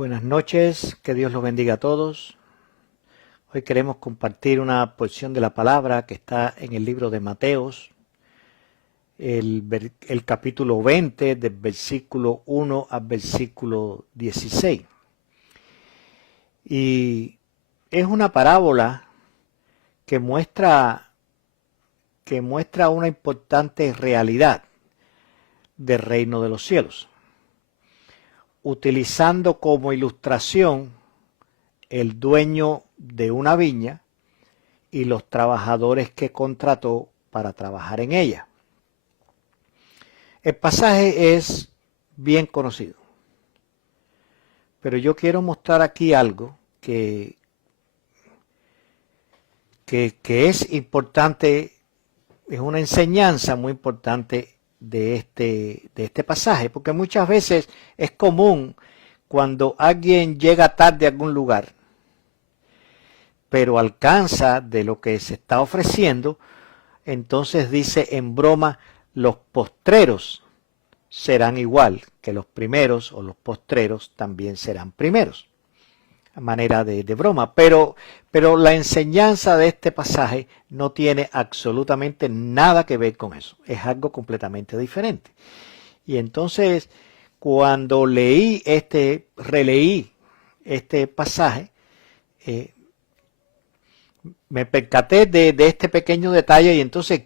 Buenas noches, que Dios los bendiga a todos. Hoy queremos compartir una porción de la palabra que está en el libro de Mateos, el capítulo 20, del versículo 1 al versículo 16. Y es una parábola que muestra una importante realidad del reino de los cielos, utilizando como ilustración el dueño de una viña y los trabajadores que contrató para trabajar en ella. El pasaje es bien conocido, pero yo quiero mostrar aquí algo que es importante, es una enseñanza muy importante de este pasaje, porque muchas veces es común cuando alguien llega tarde a algún lugar, pero alcanza de lo que se está ofreciendo, entonces dice en broma, los postreros serán igual que los primeros, o los postreros también serán primeros, a manera de broma, pero la enseñanza de este pasaje no tiene absolutamente nada que ver con eso, es algo completamente diferente. Y entonces, cuando releí este pasaje, me percaté de este pequeño detalle y entonces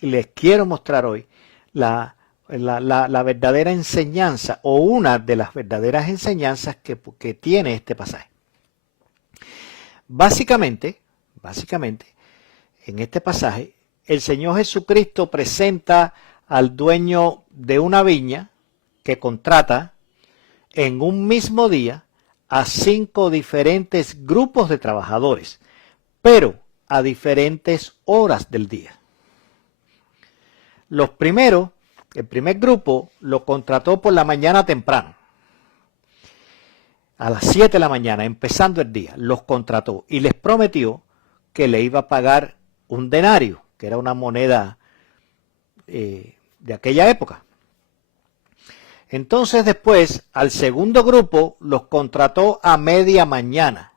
les quiero mostrar hoy la verdadera enseñanza, o una de las verdaderas enseñanzas que tiene este pasaje. Básicamente, en este pasaje, el Señor Jesucristo presenta al dueño de una viña que contrata en un mismo día a 5 diferentes grupos de trabajadores, pero a diferentes horas del día. El primer grupo lo contrató por la mañana temprano, a las 7 de la mañana, empezando el día, los contrató y les prometió que le iba a pagar un denario, que era una moneda de aquella época. Entonces después, al segundo grupo, los contrató a media mañana.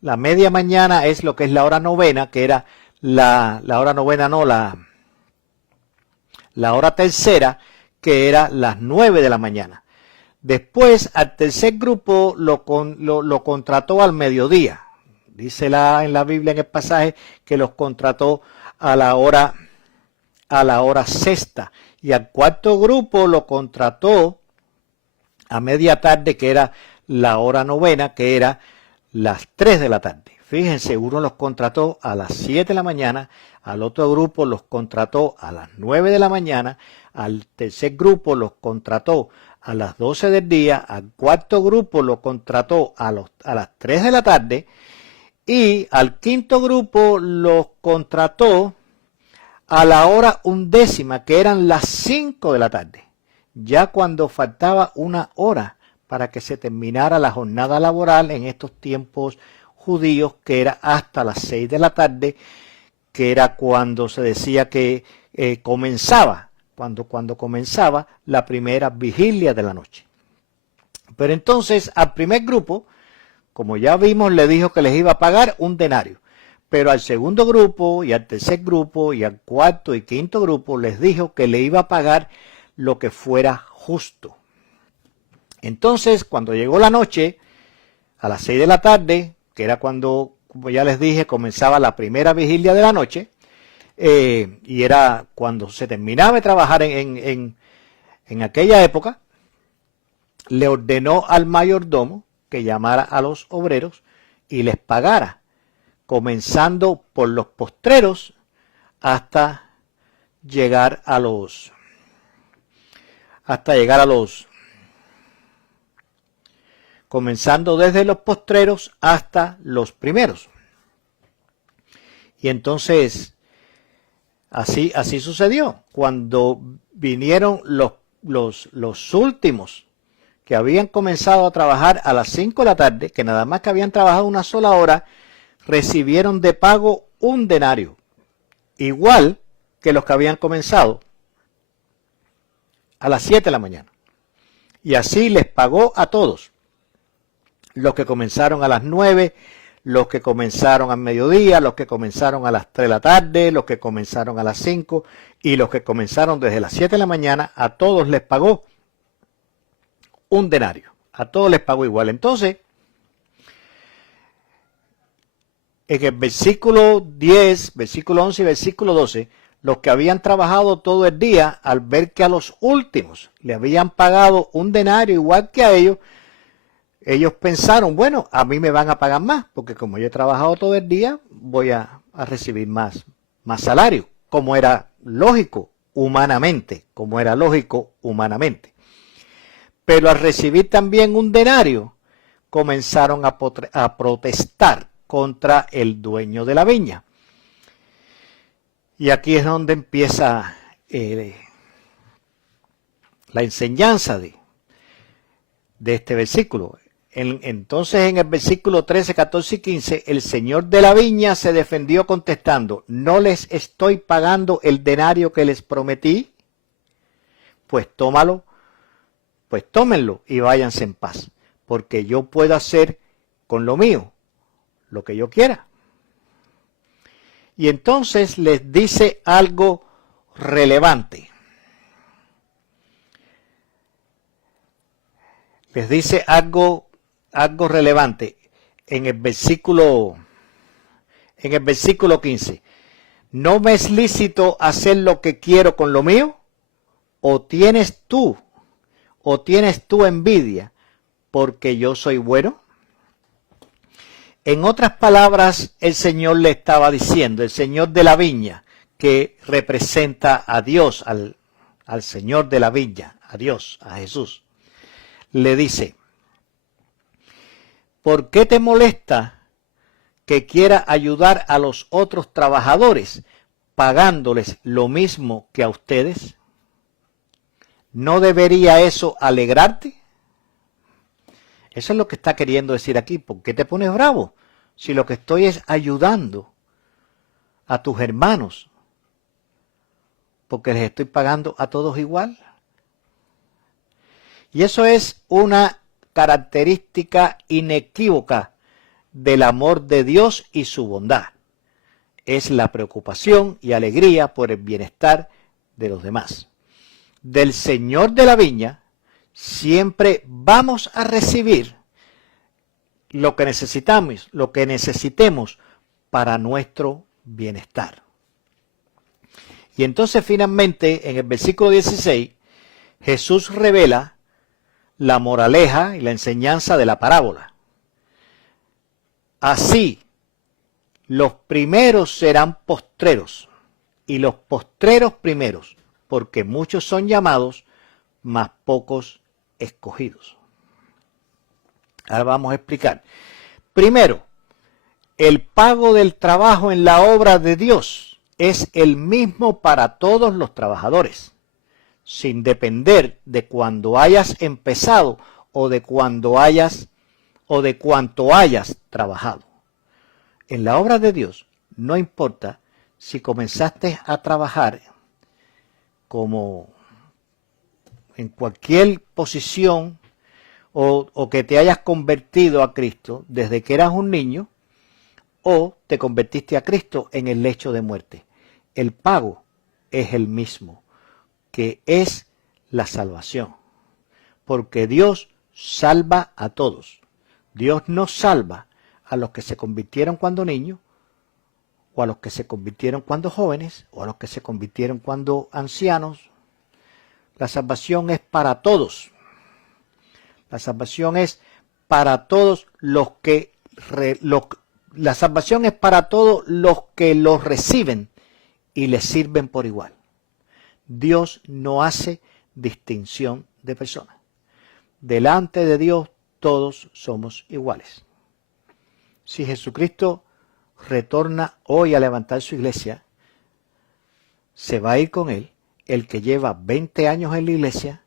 La media mañana es lo que es la hora novena, que era la hora novena, no, la hora tercera, que era las 9 de la mañana. Después, al tercer grupo lo contrató al mediodía. Dice en la Biblia, en el pasaje, que los contrató a la hora sexta. Y al cuarto grupo lo contrató a media tarde, que era la hora novena, que era las 3 de la tarde. Fíjense, uno los contrató a las 7 de la mañana, al otro grupo los contrató a las 9 de la mañana, al tercer grupo los contrató a las 12 del día, al cuarto grupo lo contrató a las 3 de la tarde, y al quinto grupo los contrató a la hora 1:10, que eran las 5 de la tarde, ya cuando faltaba una hora para que se terminara la jornada laboral en estos tiempos judíos, que era hasta las 6 de la tarde, que era cuando se decía que comenzaba la primera vigilia de la noche. Pero entonces al primer grupo, como ya vimos, le dijo que les iba a pagar un denario. Pero al segundo grupo y al tercer grupo y al cuarto y quinto grupo les dijo que le iba a pagar lo que fuera justo. Entonces, cuando llegó la noche, a las 6 de la tarde, que era cuando, como ya les dije, comenzaba la primera vigilia de la noche, y era cuando se terminaba de trabajar en aquella época, le ordenó al mayordomo que llamara a los obreros y les pagara, comenzando por los postreros hasta llegar a los comenzando desde los postreros hasta los primeros. Y entonces así sucedió. Cuando vinieron los últimos que habían comenzado a trabajar a las 5 de la tarde, que nada más que habían trabajado una sola hora, recibieron de pago un denario, igual que los que habían comenzado a las 7 de la mañana. Y así les pagó a todos. los que comenzaron a las 9, los que comenzaron al mediodía, los que comenzaron a las 3 de la tarde, los que comenzaron a las 5 y los que comenzaron desde las 7 de la mañana, a todos les pagó un denario. A todos les pagó igual. Entonces, en el versículo 10, versículo 11 y versículo 12, los que habían trabajado todo el día, al ver que a los últimos le habían pagado un denario igual que a ellos pensaron, bueno, a mí me van a pagar más, porque como yo he trabajado todo el día, voy a recibir más salario, como era lógico humanamente, Pero al recibir también un denario, comenzaron a protestar contra el dueño de la viña. Y aquí es donde empieza la enseñanza de este versículo. Entonces en el versículo 13, 14 y 15, el señor de la viña se defendió contestando, ¿no les estoy pagando el denario que les prometí? Pues tómenlo y váyanse en paz, porque yo puedo hacer con lo mío lo que yo quiera. Y entonces les dice algo relevante. Les dice algo relevante en el versículo 15. ¿No me es lícito hacer lo que quiero con lo mío? ¿O tienes tú envidia porque yo soy bueno? En otras palabras, el Señor le estaba diciendo, el Señor de la viña, que representa a Dios, al Señor de la viña, a Dios, a Jesús, le dice, ¿por qué te molesta que quiera ayudar a los otros trabajadores pagándoles lo mismo que a ustedes? ¿No debería eso alegrarte? Eso es lo que está queriendo decir aquí. ¿Por qué te pones bravo? Si lo que estoy es ayudando a tus hermanos, porque les estoy pagando a todos igual. Y eso es una característica inequívoca del amor de Dios y su bondad. Es la preocupación y alegría por el bienestar de los demás. Del Señor de la viña siempre vamos a recibir lo que necesitemos para nuestro bienestar. Y entonces finalmente en el versículo 16 Jesús revela la moraleja y la enseñanza de la parábola. Así, los primeros serán postreros y los postreros primeros, porque muchos son llamados, mas pocos escogidos. Ahora vamos a explicar. Primero, el pago del trabajo en la obra de Dios es el mismo para todos los trabajadores, sin depender de cuándo hayas empezado o de cuánto hayas trabajado. En la obra de Dios no importa si comenzaste a trabajar como en cualquier posición o que te hayas convertido a Cristo desde que eras un niño o te convertiste a Cristo en el lecho de muerte. El pago es el mismo, que es la salvación, porque Dios salva a todos. Dios no salva a los que se convirtieron cuando niños, o a los que se convirtieron cuando jóvenes, o a los que se convirtieron cuando ancianos. La salvación es para todos. La salvación es para todos los que la salvación es para todos los que lo reciben y les sirven por igual. Dios no hace distinción de personas. Delante de Dios todos somos iguales. Si Jesucristo retorna hoy a levantar su iglesia, se va a ir con él el que lleva 20 años en la iglesia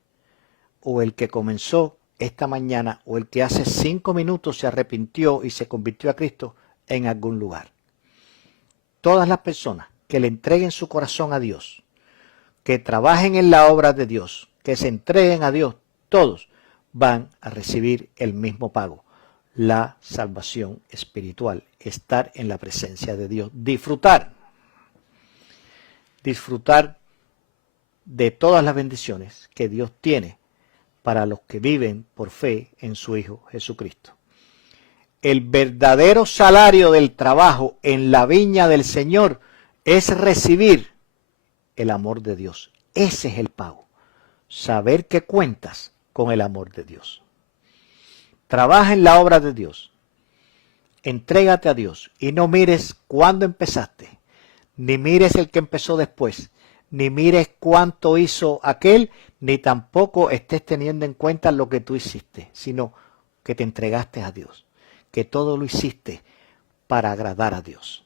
o el que comenzó esta mañana o el que hace 5 minutos se arrepintió y se convirtió a Cristo en algún lugar. Todas las personas que le entreguen su corazón a Dios, que trabajen en la obra de Dios, que se entreguen a Dios, todos van a recibir el mismo pago. la salvación espiritual, estar en la presencia de Dios, disfrutar de todas las bendiciones que Dios tiene para los que viven por fe en su Hijo Jesucristo. El verdadero salario del trabajo en la viña del Señor es recibir el amor de Dios. Ese es el pago. Saber que cuentas con el amor de Dios. Trabaja en la obra de Dios. Entrégate a Dios y no mires cuándo empezaste, ni mires el que empezó después, ni mires cuánto hizo aquel, ni tampoco estés teniendo en cuenta lo que tú hiciste, sino que te entregaste a Dios, que todo lo hiciste para agradar a Dios.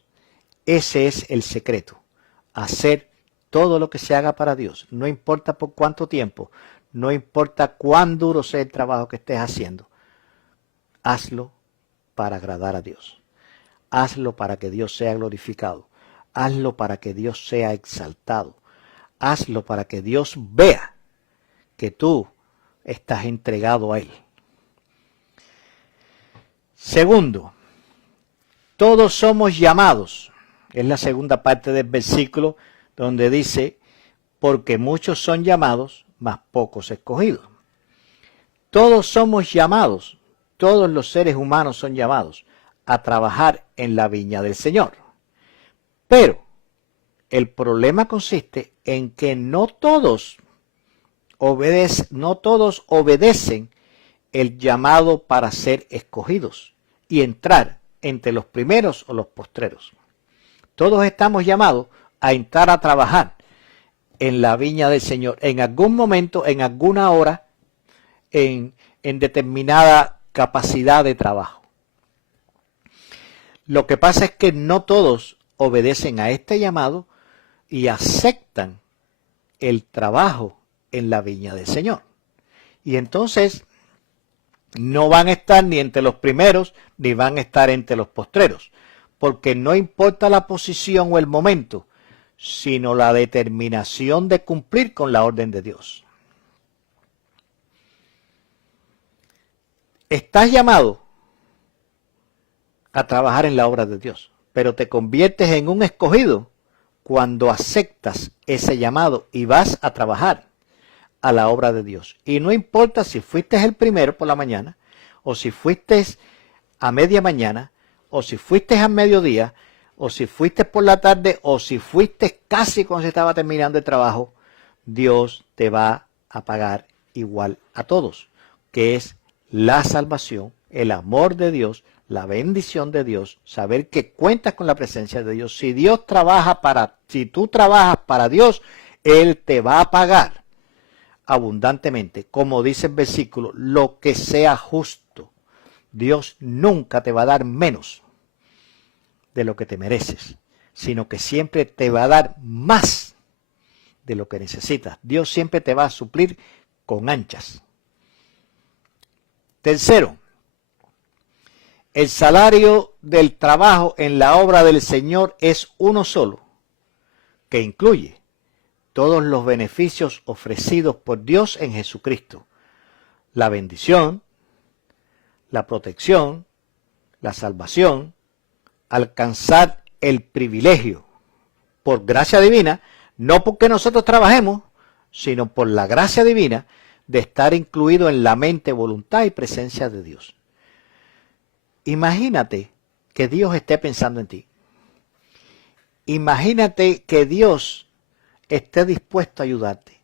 Ese es el secreto, hacer todo lo que se haga para Dios, no importa por cuánto tiempo, no importa cuán duro sea el trabajo que estés haciendo, hazlo para agradar a Dios. Hazlo para que Dios sea glorificado. Hazlo para que Dios sea exaltado. Hazlo para que Dios vea que tú estás entregado a Él. Segundo, todos somos llamados. Es la segunda parte del versículo donde dice, porque muchos son llamados, mas pocos escogidos. Todos somos llamados. Todos los seres humanos son llamados a trabajar en la viña del Señor. Pero el problema consiste en que no todos obedecen el llamado para ser escogidos y entrar entre los primeros o los postreros. Todos estamos llamados a entrar a trabajar en la viña del Señor en algún momento, en alguna hora, en determinada capacidad de trabajo. Lo que pasa es que no todos obedecen a este llamado y aceptan el trabajo en la viña del Señor. Y entonces no van a estar ni entre los primeros ni van a estar entre los postreros, porque no importa la posición o el momento, sino la determinación de cumplir con la orden de Dios. Estás llamado a trabajar en la obra de Dios, pero te conviertes en un escogido cuando aceptas ese llamado y vas a trabajar a la obra de Dios. Y no importa si fuiste el primero por la mañana, o si fuiste a media mañana, o si fuiste a mediodía, o si fuiste por la tarde, o si fuiste casi cuando se estaba terminando el trabajo, Dios te va a pagar igual a todos, que es la salvación, el amor de Dios, la bendición de Dios, saber que cuentas con la presencia de Dios. Si tú trabajas para Dios, Él te va a pagar abundantemente, como dice el versículo, lo que sea justo. Dios nunca te va a dar menos de lo que te mereces, sino que siempre te va a dar más de lo que necesitas. Dios siempre te va a suplir con anchas. Tercero, el salario del trabajo en la obra del Señor es uno solo, que incluye todos los beneficios ofrecidos por Dios en Jesucristo. La bendición, la protección, la salvación, alcanzar el privilegio por gracia divina, no porque nosotros trabajemos, sino por la gracia divina de estar incluido en la mente, voluntad y presencia de Dios. Imagínate que Dios esté pensando en ti. Imagínate que Dios esté dispuesto a ayudarte.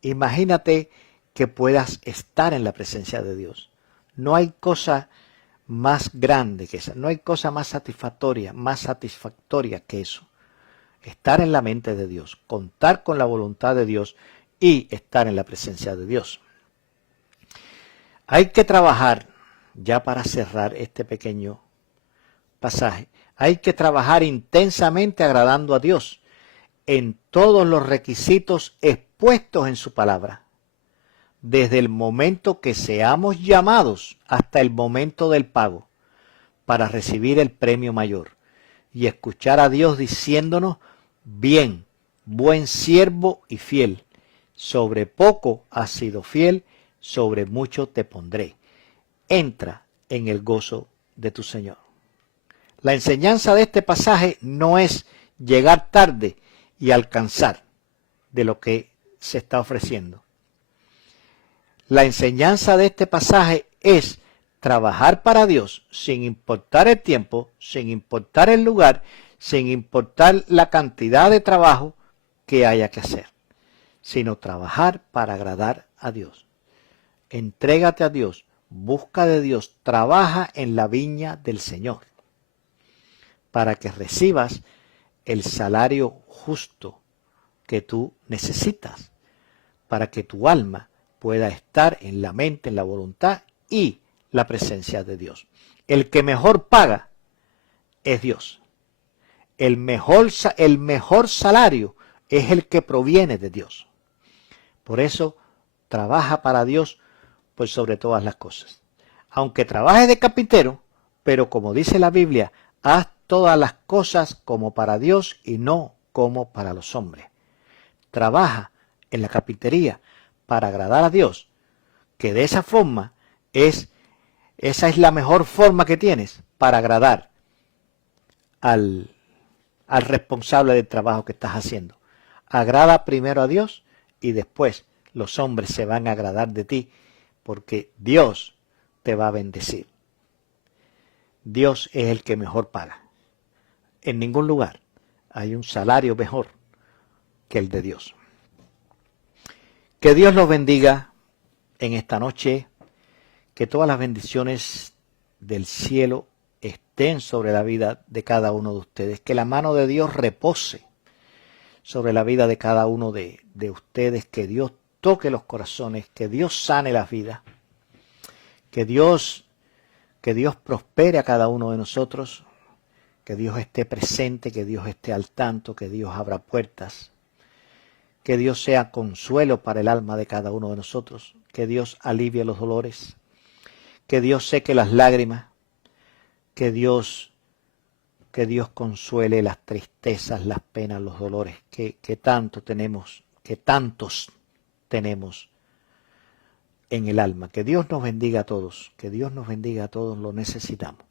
Imagínate que puedas estar en la presencia de Dios. No hay cosa más grande que esa. No hay cosa más satisfactoria que eso. Estar en la mente de Dios, contar con la voluntad de Dios y estar en la presencia de Dios. Hay que trabajar, ya para cerrar este pequeño pasaje, hay que trabajar intensamente agradando a Dios en todos los requisitos expuestos en su palabra, desde el momento que seamos llamados hasta el momento del pago, para recibir el premio mayor y escuchar a Dios diciéndonos, bien, buen siervo y fiel, sobre poco has sido fiel, sobre mucho te pondré. Entra en el gozo de tu Señor. La enseñanza de este pasaje no es llegar tarde y alcanzar de lo que se está ofreciendo. La enseñanza de este pasaje es trabajar para Dios sin importar el tiempo, sin importar el lugar, sin importar la cantidad de trabajo que haya que hacer, sino trabajar para agradar a Dios. Entrégate a Dios, busca de Dios, trabaja en la viña del Señor para que recibas el salario justo que tú necesitas, para que tu alma pueda estar en la mente, en la voluntad y la presencia de Dios. El que mejor paga es Dios. El mejor salario es el que proviene de Dios. Por eso, trabaja para Dios por sobre todas las cosas. Aunque trabajes de carpintero, pero como dice la Biblia, haz todas las cosas como para Dios y no como para los hombres. Trabaja en la carpintería para agradar a Dios, que de esa forma esa es la mejor forma que tienes para agradar al responsable del trabajo que estás haciendo. Agrada primero a Dios y después los hombres se van a agradar de ti porque Dios te va a bendecir. Dios es el que mejor paga. En ningún lugar hay un salario mejor que el de Dios. Que Dios los bendiga en esta noche, que todas las bendiciones del cielo estén sobre la vida de cada uno de ustedes, que la mano de Dios repose sobre la vida de cada uno de ustedes, que Dios toque los corazones, que Dios sane las vidas, que Dios prospere a cada uno de nosotros, que Dios esté presente, que Dios esté al tanto, que Dios abra puertas, que Dios sea consuelo para el alma de cada uno de nosotros, que Dios alivie los dolores, que Dios seque las lágrimas, que Dios consuele las tristezas, las penas, los dolores que tantos tenemos en el alma. Que Dios nos bendiga a todos, que Dios nos bendiga a todos, lo necesitamos.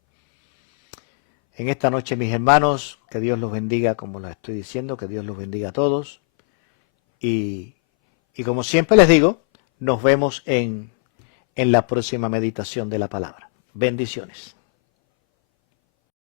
En esta noche, mis hermanos, que Dios los bendiga, como les estoy diciendo, que Dios los bendiga a todos. Y como siempre les digo, nos vemos en la próxima meditación de la palabra. Bendiciones.